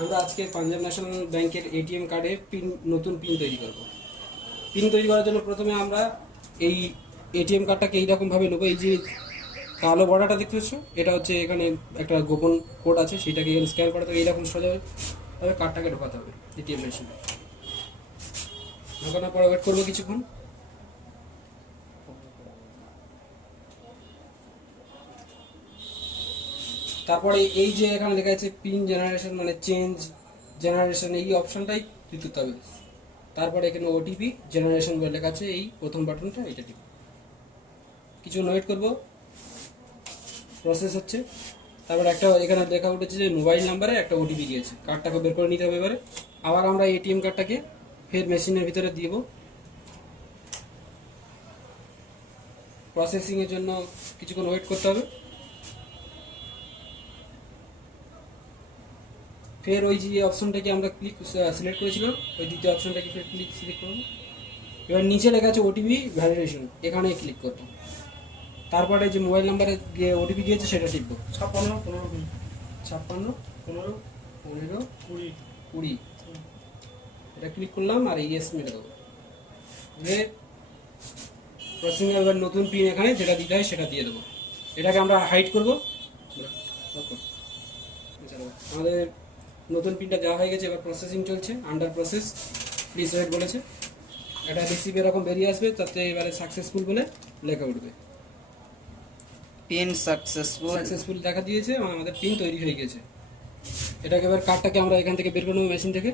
আমরা আজকে পাঞ্জাব ন্যাশনাল ব্যাংকের এটিএম কার্ডে নতুন পিন তৈরি করব। পিন তৈরি করার জন্য প্রথমে আমরা এই এটিএম কার্ডটাকে এইরকমভাবে নেবো। এই যে কালো বর্ডারটা দেখতে পাচ্ছ, এটা হচ্ছে এখানে একটা গোপন কোড আছে, সেটাকে এখানে স্ক্যান করাতে হবে। এইরকম সোজাভাবে কার্ডটাকে ঢোকাতে হবে এটিএম মেশিনে। ঢোকানোর পর ওয়েট করবো কিছুক্ষণ। তারপরে এই যে এখানে লেখা আছে পিন জেনারেশন মানে চেঞ্জ জেনারেশন, এই অপশনটাই ক্লিক করতে হবে। তারপরে এখানে ওটিপি জেনারেশন বলে লেখা আছে, এই প্রথম বাটনটা এটা টিপ। কিছু ওয়েট করবো, প্রসেস হচ্ছে। তারপর একটা এখানে দেখা উঠেছে যে মোবাইল নাম্বারে একটা ওটিপি দিয়েছে, কার্ডটাকে বের করে নিতে হবে। এবারে আবার আমরা এটিএম কার্ডটাকে ফের মেশিনের ভিতরে দিব। প্রসেসিংয়ের জন্য কিছুক্ষণ ওয়েট করতে হবে। ফের ওই যে অপশনটাকে আমরা সিলেক্ট করেছিলাম, ওই দ্বিতীয় অপশনটাকে ফের সিলেক্ট করবো। এবার নিচে লেখা আছে ওটিপি ভ্যালিডেশন, এখানে ক্লিক করবো। তারপরে যে মোবাইল নাম্বারে যে ওটিপি দিয়েছে সেটা টিপবো। 56 15 15 15 20 এটা ক্লিক করলাম আর ইয়েস মেরে দেবো। প্রসেসিং এবার নতুন পিন এখানে যেটা দিতে হয় সেটা দিয়ে দেবো। এটাকে আমরা হাইড করবো। আমাদের নতুন পিনটা দেওয়া হয়ে গেছে, এবার প্রসেসিং চলছে, আন্ডার প্রসেস, প্লিজ ওয়েট বলেছে। এটা রিসিভ এরকম বেরিয়ে আসবে, তাতে এবারে সাকসেসফুল বলে লেখা উঠবে। পিন সাকসেসফুল দেখা দিয়েছে, আমাদের পিন তৈরি হয়ে গেছে। এটাকে এবার কার্ডটাকে আমরা এখান থেকে বের করে নেবো মেশিন থেকে।